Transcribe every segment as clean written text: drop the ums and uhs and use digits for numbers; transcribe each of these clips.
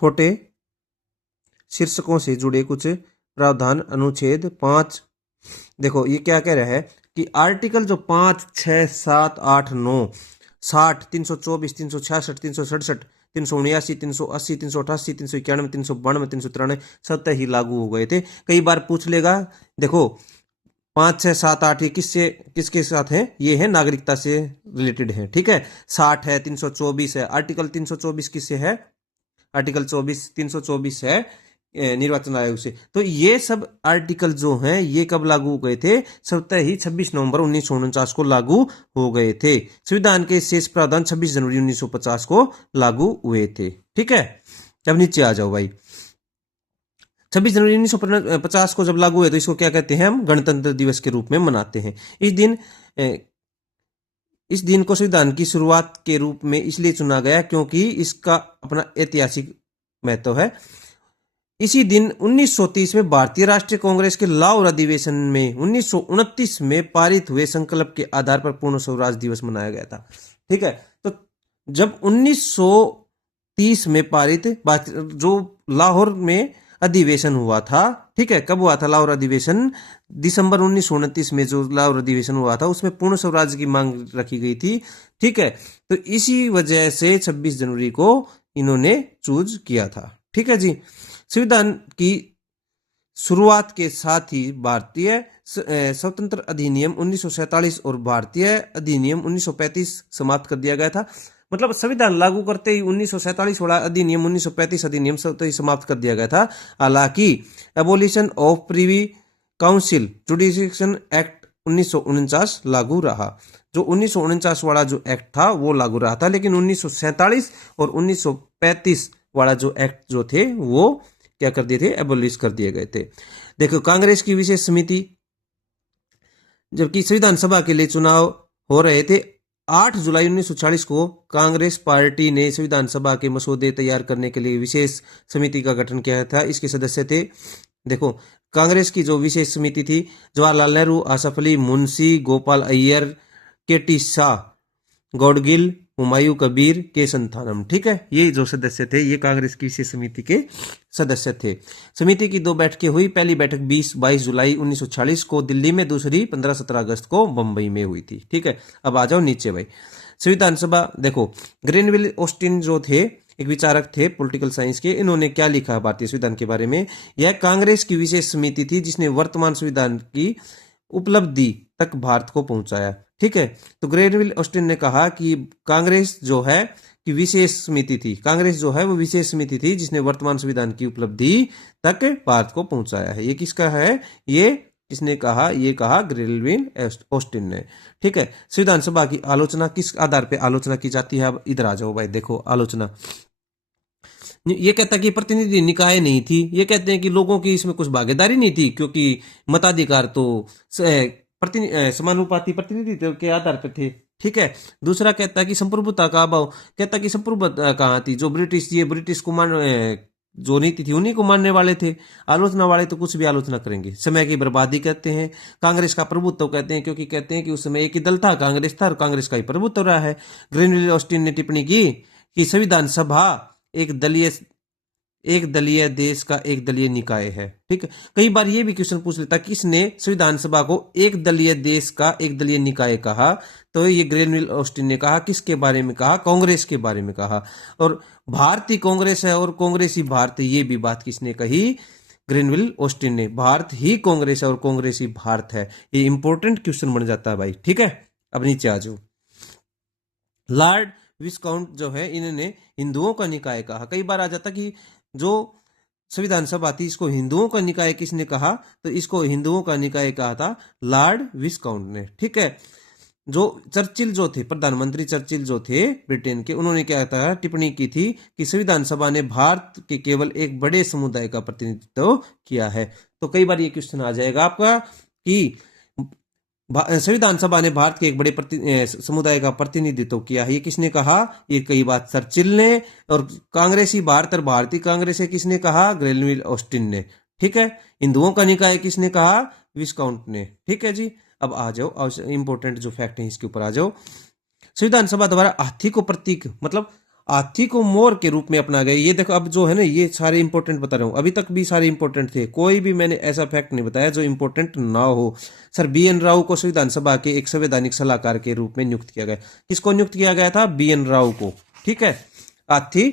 छोटे शीर्षकों से जुड़े कुछ प्रावधान। अनुच्छेद 5 देखो ये क्या कह रहा है कि आर्टिकल जो 5, 6, 7, 8, 9, 60, 324, 366, 367, 379, 380, 388, 391, 392, 393 स्वतः ही लागू हो गए थे। कई बार पूछ लेगा, देखो 5, 6, 7, 8 ये किसके साथ है? ये है नागरिकता से रिलेटेड है, ठीक है। 60 है, 324 है, आर्टिकल 324 किससे है? आर्टिकल 324 है निर्वाचन आयोग से। तो ये सब आर्टिकल जो हैं ये कब लागू हो गए थे? स्वतः ही 26 नवंबर 1949 को लागू हो गए थे। संविधान के शेष प्रावधान 26 जनवरी 1950 को लागू हुए थे, ठीक है। अब नीचे आ जाओ भाई। 26 जनवरी 1950 को जब लागू हुए तो इसको क्या कहते हैं? हम गणतंत्र दिवस के रूप में मनाते हैं। इस दिन को संविधान की शुरुआत के रूप में इसलिए चुना गया क्योंकि इसका अपना ऐतिहासिक महत्व है। इसी दिन 1930 में भारतीय राष्ट्रीय कांग्रेस के लाहौर अधिवेशन में 1929 में पारित हुए संकल्प के आधार पर पूर्ण स्वराज दिवस मनाया गया था, ठीक है। तो जब 1930 में पारित जो लाहौर में अधिवेशन हुआ था, ठीक है, कब हुआ था लाहौर अधिवेशन? दिसंबर 1929 में जो लाहौर अधिवेशन हुआ था उसमें पूर्ण स्वराज की मांग रखी गई थी, ठीक है। तो इसी वजह से 26 जनवरी को इन्होंने चूज किया था, ठीक है जी। संविधान की शुरुआत के साथ ही भारतीय स्वतंत्र अधिनियम 1947 और भारतीय अधिनियम 1935 समाप्त कर दिया गया था। मतलब संविधान लागू करते ही 1947 वाला अधिनियम 1935 अधिनियम समाप्त कर दिया गया था। हालांकि abolition of privy council judicial act 1949 लागू रहा। जो 1949 वाला जो एक्ट था वो लागू रहा था, लेकिन 1947 और 1935 वाला जो एक्ट जो थे वो क्या कर दिए थे? एबोलिश कर दिए गए थे। देखो कांग्रेस की विशेष समिति, जबकि संविधान सभा के लिए चुनाव हो रहे थे, 8 जुलाई 1940 को कांग्रेस पार्टी ने संविधान सभा के मसौदे तैयार करने के लिए विशेष समिति का गठन किया था। इसके सदस्य थे, देखो कांग्रेस की जो विशेष समिति थी, जवाहरलाल नेहरू, आसफ अली, मुंशी गोपाल अय्यर, केटी शाह, गौडगिल, हुमायूं कबीर, के संथानम, ठीक है। ये जो सदस्य थे ये कांग्रेस की विशेष समिति के सदस्य थे। समिति की 2 बैठकें हुई। पहली बैठक 20-22 जुलाई 1946 को दिल्ली में, दूसरी 15-17 अगस्त को बंबई में हुई थी, ठीक है। अब आ जाओ नीचे भाई। संविधान सभा, देखो ग्रेनविल ऑस्टिन जो थे एक विचारक थे पॉलिटिकल साइंस के, इन्होंने क्या लिखा भारतीय संविधान के बारे में? यह कांग्रेस की विशेष समिति थी जिसने वर्तमान संविधान की उपलब्धि तक भारत को पहुंचाया, ठीक है। तो ग्रेनविल ऑस्टिन ने कहा कि कांग्रेस जो है कि विशेष समिति थी, कांग्रेस जो है वो विशेष समिति थी जिसने वर्तमान संविधान की उपलब्धि तक भारत को पहुंचाया है। ये किसका है? ये किसने कहा? ये कहा ग्रेनविल ऑस्टिन ने, ठीक है। संविधान सभा की आलोचना किस आधार पर आलोचना की जाती है? अब इधर आ जाओ भाई, देखो आलोचना। ये कहता है कि प्रतिनिधि निकाय नहीं थी, ये कहते हैं कि लोगों की इसमें कुछ भागीदारी नहीं थी क्योंकि मताधिकार तो समानुपाती प्रतिनिधित्व के आधार पर थे, ठीक है। दूसरा कहता है कि संप्रभुता का अभाव, कहता है कि संप्रभुता कहाँ थी? जो ब्रिटिश को जो नीति थी उन्हीं को मानने वाले थे। आलोचना वाले तो कुछ भी आलोचना करेंगे। समय की बर्बादी कहते हैं। कांग्रेस का प्रभुत्व कहते हैं क्योंकि कहते हैं कि उस समय एक ही दल था, कांग्रेस था, और कांग्रेस का ही प्रभुत्व रहा है। ग्रेनविल ऑस्टिन ने टिप्पणी की कि संविधान सभा एक दलीय देश का एक दलीय निकाय है, ठीक है। कई बार ये भी क्वेश्चन पूछ लेता किसने संविधान सभा को एक दलीय देश का एक दलीय निकाय कहा? तो ये ग्रेनविल ऑस्टिन ने कहा। किसके बारे में कहा? कांग्रेस के बारे में कहा। और भारतीय कांग्रेस है और कांग्रेस ही भारत, ये भी बात किसने कही? ग्रेनविल ऑस्टिन ने। भारत ही कांग्रेस है और कांग्रेस ही भारत है। ये इंपॉर्टेंट क्वेश्चन बन जाता है भाई, ठीक है। अब नीचे आ जाओ। लॉर्ड विस्काउंट जो है इन्होंने हिंदुओं का निकाय कहा। कई बार आ जाता कि जो संविधान सभा थी इसको हिंदुओं का निकाय किसने कहा? तो इसको हिंदुओं का निकाय कहा था लॉर्ड विस्काउंट ने, ठीक है। जो चर्चिल जो थे, प्रधानमंत्री चर्चिल जो थे ब्रिटेन के, उन्होंने क्या था? टिप्पणी की थी कि संविधान सभा ने भारत के केवल एक बड़े समुदाय का प्रतिनिधित्व किया है। तो कई बार ये क्वेश्चन आ जाएगा आपका कि संविधान सभा ने भारत के एक बड़े समुदाय का प्रतिनिधित्व किया है। ये किसने कहा? ये कई बार चर्चिल ने। और कांग्रेसी भारत और भारतीय कांग्रेस है किसने कहा? ग्रेनविल ऑस्टिन ने, ठीक है। हिंदुओं का निकाय किसने कहा? विस्काउंट ने, ठीक है जी। अब आ जाओ इंपॉर्टेंट जो फैक्ट है इसके ऊपर आ जाओ। संविधान सभा द्वारा हाथी को प्रतीक, मतलब हाथी को मोर के रूप में अपना गया। ये देखो, अब जो है ना, ये सारे इंपॉर्टेंट बता रहा हूं, अभी तक भी सारे इंपॉर्टेंट थे, कोई भी मैंने ऐसा फैक्ट नहीं बताया जो इंपॉर्टेंट ना हो। सर, BN राव को संविधान सभा के एक संवैधानिक सलाहकार के रूप में नियुक्त किया गया। किसको नियुक्त किया गया था? BN राव को। ठीक है, हाथी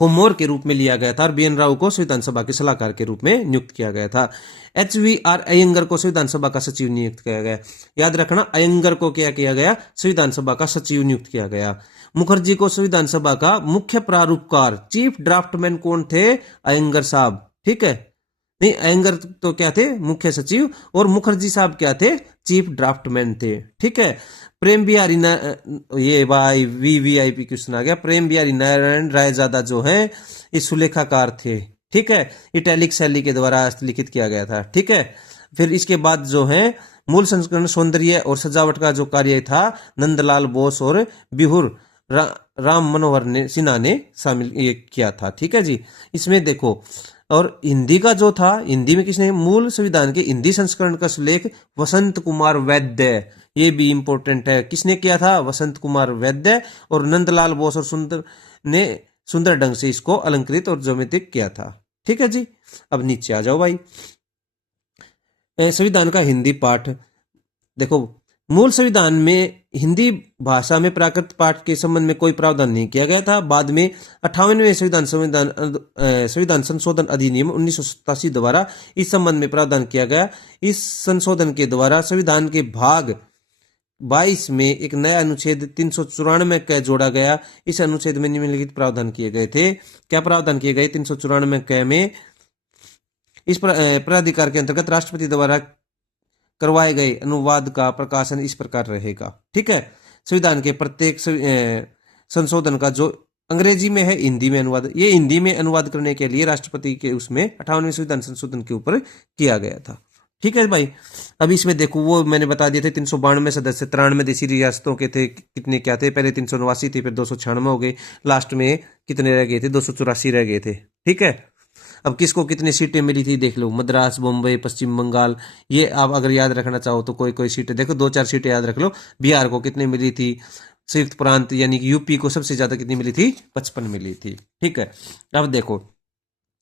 को मोर के रूप में लिया गया था और BN राव को संविधान सभा के सलाहकार के रूप में नियुक्त किया गया था। HVR अयंगर को संविधान सभा का सचिव नियुक्त किया गया। याद रखना, अयंगर को क्या किया गया? संविधान सभा का सचिव नियुक्त किया गया। मुखर्जी को संविधान सभा का मुख्य प्रारूपकार, चीफ ड्राफ्टमैन कौन थे? अयंगर साहब। ठीक है, नहीं, अयंगर तो क्या थे? मुख्य सचिव, और मुखर्जी साहब क्या थे? चीफ ड्राफ्टमैन थे। ठीक है, प्रेम बिहारी ये भाई VVIP क्वेश्चन आ गया। प्रेम बिहारी नारायण रायजादा जो है ये सुलेखाकार थे। ठीक है, इटैलिक शैली के द्वारा लिखित किया गया था। ठीक है, फिर इसके बाद जो है मूल संस्करण सौंदर्य और सजावट का जो कार्य था नंदलाल बोस और बिहुर राम मनोहर सिन्हा ने शामिल ये किया था। ठीक है जी, इसमें देखो, और हिंदी का जो था, हिंदी में किसने? मूल संविधान के हिंदी संस्करण का सुलेख वसंत कुमार वैद्य, ये भी इंपॉर्टेंट है। किसने किया था? वसंत कुमार वैद्य। और नंदलाल बोस और सुंदर ने सुंदर ढंग से इसको अलंकृत और ज्योमेट्रिक किया था। ठीक है जी, अब नीचे आ जाओ भाई। संविधान का हिंदी पाठ देखो, मूल संविधान में हिंदी भाषा में प्राकृत पाठ के संबंध में कोई प्रावधान नहीं किया गया था। बाद में 58वें संविधान संशोधन अधिनियम 1987 द्वारा इस संबंध में प्रावधान किया गया। इस संशोधन के द्वारा संविधान के भाग 22 में एक नया अनुच्छेद 394 क जोड़ा गया। इस अनुच्छेद में निम्नलिखित प्रावधान किए गए थे। क्या प्रावधान किए गए? 394 क में इस प्राधिकार के अंतर्गत राष्ट्रपति द्वारा करवाए गए अनुवाद का प्रकाशन इस प्रकार रहेगा। ठीक है, संविधान के प्रत्येक संशोधन का जो अंग्रेजी में है, हिंदी में अनुवाद, ये हिंदी में अनुवाद करने के लिए राष्ट्रपति के उसमें 58वें संविधान संशोधन के ऊपर किया गया था। ठीक है भाई, अब इसमें देखो, वो मैंने बता दिए थे 392 सदस्य, 93 देशी रियासतों के थे। कितने क्या थे? पहले 389 थे, फिर 296 हो गए, लास्ट में कितने रह गए थे? 284 रह गए थे। ठीक है, अब किसको कितनी सीटें मिली थी देख लो। मद्रास, बॉम्बे, पश्चिम बंगाल, ये आप अगर याद रखना चाहो तो कोई कोई सीटें देखो, 2-4 सीटें याद रख लो। बिहार को कितनी मिली थी? संयुक्त प्रांत यानी कि यूपी को सबसे ज्यादा कितनी मिली थी? 55 मिली थी। ठीक है, अब देखो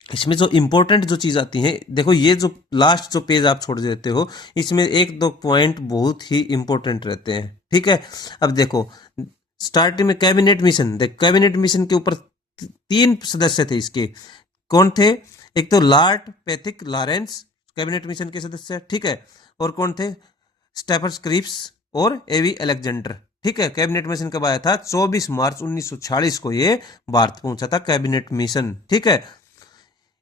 इसमें जो इंपॉर्टेंट जो चीज आती है, देखो ये जो लास्ट जो पेज आप छोड़ देते हो, इसमें 1-2 पॉइंट बहुत ही इंपॉर्टेंट रहते हैं। ठीक है, अब देखो स्टार्टिंग में कैबिनेट मिशन, देख कैबिनेट मिशन के ऊपर 3 सदस्य थे इसके। कौन थे? एक तो Lord Pethick Lawrence cabinet mission के सदस्य। ठीक है, और कौन थे? स्टेफर्स क्रिप्स और एवी अलेक्जेंडर। ठीक है, कैबिनेट मिशन कब आया था? 24 मार्च 1946 को ये भारत पहुंचा था कैबिनेट मिशन। ठीक है,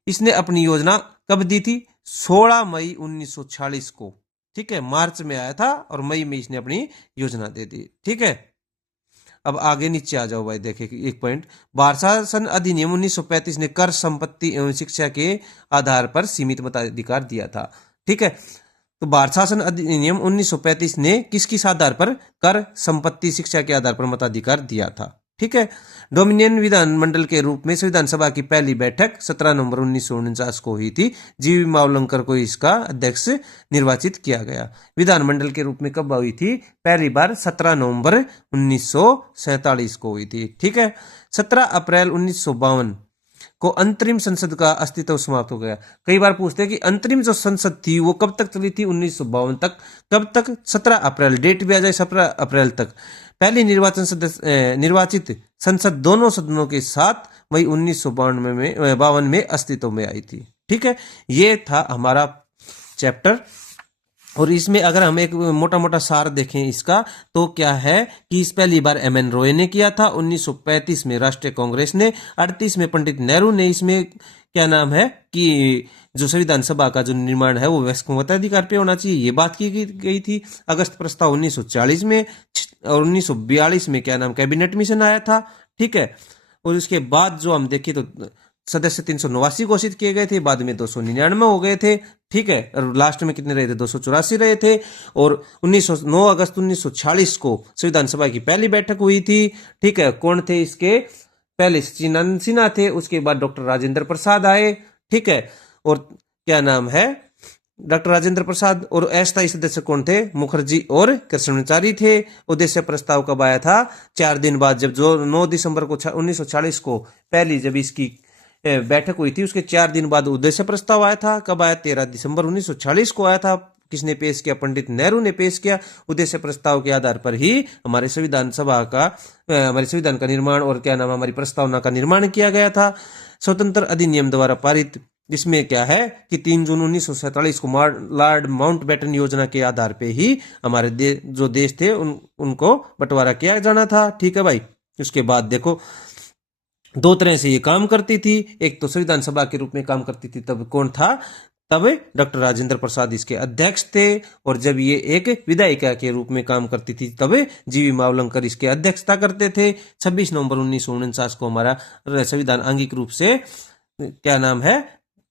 इसने अपनी योजना कब दी थी? 16 मई 1946 को। ठीक है, मार्च में आया था और मई में इसने अपनी योजना दे दी। ठीक है, अब आगे नीचे आ जाओ भाई, देखे एक पॉइंट, भारत शासन अधिनियम 1935 ने कर, संपत्ति एवं शिक्षा के आधार पर सीमित मताधिकार दिया था। ठीक है, तो भारत शासन अधिनियम 1935 ने किस किस आधार पर? कर, संपत्ति, शिक्षा के आधार पर मताधिकार दिया था। ठीक है, डोमिनियन विधानमंडल के रूप में संविधान सभा की पहली बैठक 17 नवंबर 1949 को हुई थी। जीवी मावलंकर को इसका अध्यक्ष निर्वाचित किया गया। विधानमंडल के रूप में कब हुई थी? पहली बार 17 नवंबर 1947 को हुई थी। ठीक है, 17 अप्रैल 1952 को अंतरिम संसद का अस्तित्व समाप्त हो गया। कई बार पूछते हैं कि अंतरिम जो संसद थी वो कब तक चली थी? 1952 तक। कब तक? 17 अप्रैल, डेट भी आ जाए 17 अप्रैल तक। पहली निर्वाचित संसद दोनों सदनों के साथ मई 1952 में अस्तित्व में आई थी। ठीक है, ये था हमारा चैप्टर। और इसमें अगर हम एक मोटा मोटा सार देखें इसका, तो क्या है कि इस पहली बार MN रॉय ने किया था 1935 में, राष्ट्रीय कांग्रेस ने 38 में, पंडित नेहरू ने इसमें क्या नाम है कि जो संविधान सभा का जो निर्माण है वो वयस्क मताधिकार पे होना चाहिए, ये बात की गई थी। अगस्त प्रस्ताव 1940 में, और 1942 में क्या नाम कैबिनेट मिशन आया था। ठीक है, और उसके बाद जो हम देखें तो सदस्य 389 घोषित किए गए थे, बाद में 299 हो गए थे। ठीक है, और लास्ट में कितने रहे थे? 284 रहे थे। और 9 अगस्त 1946 को संविधान सभा की पहली बैठक हुई थी। ठीक है, कौन थे इसके? पहले सचिदानंद सिन्हा थे, उसके बाद डॉक्टर राजेंद्र प्रसाद आए। ठीक है, और क्या नाम है डॉक्टर राजेंद्र प्रसाद। और अस्थायी सदस्य कौन थे? मुखर्जी और कृष्णाचारी थे। उद्देश्य प्रस्ताव कब आया था? 4 दिन बाद, जब जो 9 दिसंबर को 1940 को पहली जब इसकी बैठक हुई थी, उसके 4 दिन बाद उद्देश्य प्रस्ताव आया था। कब आया? 13 दिसंबर 1940 को आया था। किसने पेश किया? पंडित नेहरू ने पेश किया। उद्देश्य प्रस्ताव के आधार पर ही हमारे संविधान सभा का हमारे संविधान का निर्माण और क्या नाम हमारी प्रस्तावना का निर्माण किया गया था। स्वतंत्र अधिनियम द्वारा पारित, इसमें क्या है कि 3 जून 1947 को लॉर्ड माउंटबेटन योजना के आधार पे ही हमारे जो देश थे उनको बंटवारा किया जाना था। ठीक है भाई। उसके बाद देखो, 2 तरह से ये काम करती थी। एक तो संविधान सभा के रूप में काम करती थी, तब कौन था? तब डॉक्टर राजेंद्र प्रसाद इसके अध्यक्ष थे। और जब ये एक विधायिका के रूप में काम करती थी, तब जीवी मावलंकर इसके अध्यक्षता करते थे। 26 नवंबर 1949 को हमारा संविधान आंगिक रूप से क्या नाम है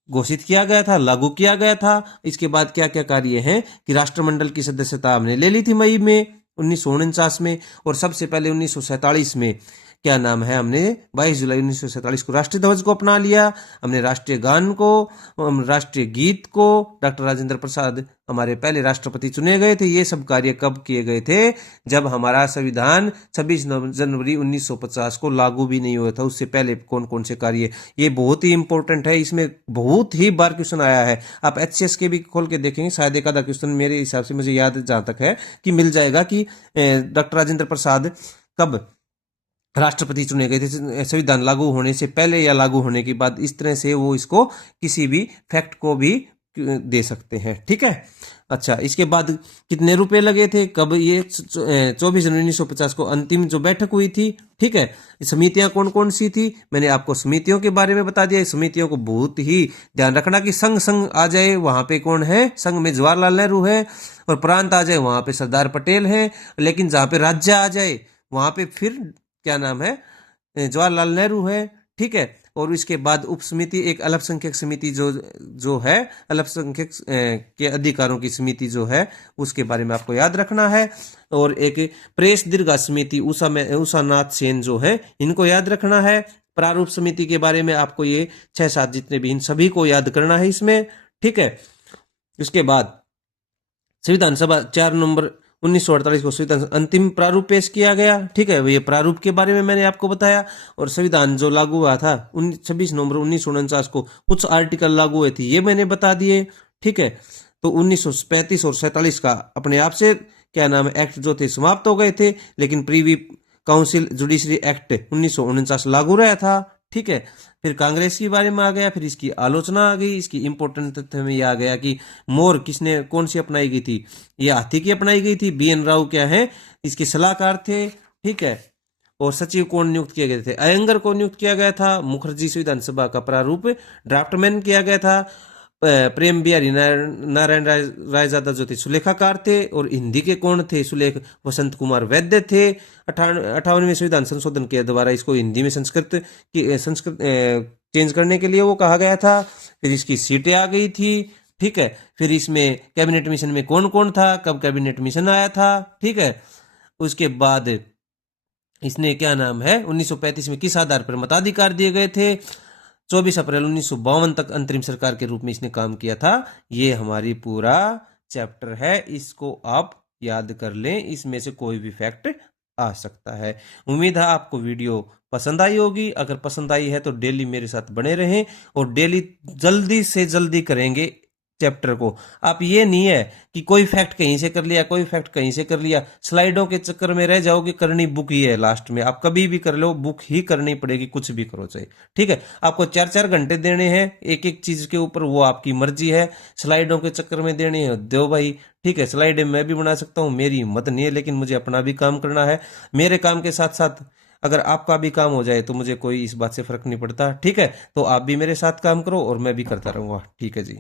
घोषित किया गया था, लागू किया गया था। इसके बाद क्या क्या कार्य हैं कि राष्ट्रमंडल की सदस्यता हमने ले ली थी मई में 1949 में। और सबसे पहले 1947 में क्या नाम है, हमने 22 जुलाई 1947 को राष्ट्रीय ध्वज को अपना लिया। हमने राष्ट्रीय गान को, राष्ट्रीय गीत को, डॉक्टर राजेंद्र प्रसाद हमारे पहले राष्ट्रपति चुने गए थे। ये सब कार्य कब किए गए थे? जब हमारा संविधान 26 जनवरी 1950 को लागू भी नहीं हुआ था। उससे पहले कौन कौन से कार्य, ये बहुत ही इंपॉर्टेंट है। इसमें बहुत ही बार क्वेश्चन आया है। आप एचसीएस के भी खोल के देखेंगे, शायद एक आधा क्वेश्चन मेरे हिसाब से मुझे याद जहां तक है कि मिल जाएगा कि डॉक्टर राजेंद्र प्रसाद कब राष्ट्रपति चुने गए थे, संविधान लागू होने से पहले या लागू होने के बाद। इस तरह से वो इसको किसी भी फैक्ट को भी दे सकते हैं। ठीक है। अच्छा, इसके बाद कितने रुपए लगे थे? कब? ये 24 जनवरी 1950 को अंतिम जो बैठक हुई थी। ठीक है। समितियां कौन कौन सी थी? मैंने आपको समितियों के बारे में बता दिया। समितियों को बहुत ही ध्यान रखना कि संघ आ जाए, वहां पे कौन है? संघ में जवाहरलाल नेहरू है। और प्रांत आ जाए, वहां पे सरदार पटेल है। लेकिन जहां पे राज्य आ जाए, वहां पे फिर क्या नाम है? जवाहरलाल नेहरू है। ठीक है। और इसके बाद उप समिति, एक अल्पसंख्यक समिति जो है, अल्पसंख्यक के अधिकारों की समिति जो है, उसके बारे में आपको याद रखना है। और एक प्रेस दीर्घा समिति उषा नाथ सेन जो है, इनको याद रखना है। प्रारूप समिति के बारे में आपको ये 6-7 जितने भी, इन सभी को याद करना है इसमें। ठीक है। उसके बाद संविधान सभा 4 नवंबर 1948 को संविधान अंतिम प्रारूप पेश किया गया। ठीक है। ये प्रारूप के बारे में मैंने आपको बताया। और संविधान जो लागू हुआ था 26 नवंबर 1949 को, कुछ आर्टिकल लागू हुए थे, ये मैंने बता दिए। ठीक है। तो 1935 और 47 का अपने आप से क्या नाम है एक्ट जो थे समाप्त हो गए थे, लेकिन प्रीवी काउंसिल जुडिशरी एक्ट 1949 लागू रहा था। ठीक है। फिर कांग्रेस के बारे में आ गया, फिर इसकी आलोचना आ गई। इसकी इंपॉर्टेंट तथ्य में यह आ गया कि मोर किसने कौन सी अपनाई गई थी? ये हाथी की अपनाई गई थी। बीएन राव क्या है, इसके सलाहकार थे। ठीक है। और सचिव कौन नियुक्त किए गए थे? अयंगर को नियुक्त किया गया था। मुखर्जी संविधान सभा का प्रारूप ड्राफ्टमैन किया गया था। प्रेम बिहारी नारायण रायजादा जो थे सुलेखाकार थे। और हिंदी के कौन थे? सुलेख वसंत कुमार वैद्य थे। 58वें संविधान संशोधन के द्वारा इसको हिंदी में संस्कृत चेंज करने के लिए वो कहा गया था। फिर इसकी सीटें आ गई थी। ठीक है। फिर इसमें कैबिनेट मिशन में कौन कौन था? कब कैबिनेट मिशन आया था? ठीक है। उसके बाद इसने क्या नाम है 1935 में किस आधार पर मताधिकार दिए गए थे? 24 अप्रैल 1952 तक अंतरिम सरकार के रूप में इसने काम किया था। ये हमारी पूरा चैप्टर है, इसको आप याद कर लें। इसमें से कोई भी फैक्ट आ सकता है। उम्मीद है आपको वीडियो पसंद आई होगी। अगर पसंद आई है तो डेली मेरे साथ बने रहें और डेली जल्दी से जल्दी करेंगे चैप्टर को। आप ये नहीं है कि कोई फैक्ट कहीं से कर लिया, कोई फैक्ट कहीं से कर लिया, स्लाइडों के चक्कर में रह जाओगे। करनी बुक ही है लास्ट में, आप कभी भी कर लो, बुक ही करनी पड़ेगी, कुछ भी करो चाहे। ठीक है। आपको 4-4 घंटे देने हैं एक एक चीज के ऊपर, वो आपकी मर्जी है। स्लाइडों के चक्कर में देने हैं दो भाई। ठीक है। स्लाइड मैं भी बना सकता हूँ, मेरी हिम्मत नहीं है, लेकिन मुझे अपना भी काम करना है। मेरे काम के साथ साथ अगर आपका भी काम हो जाए तो मुझे कोई इस बात से फर्क नहीं पड़ता। ठीक है। तो आप भी मेरे साथ काम करो और मैं भी करता रहूंगा। ठीक है जी।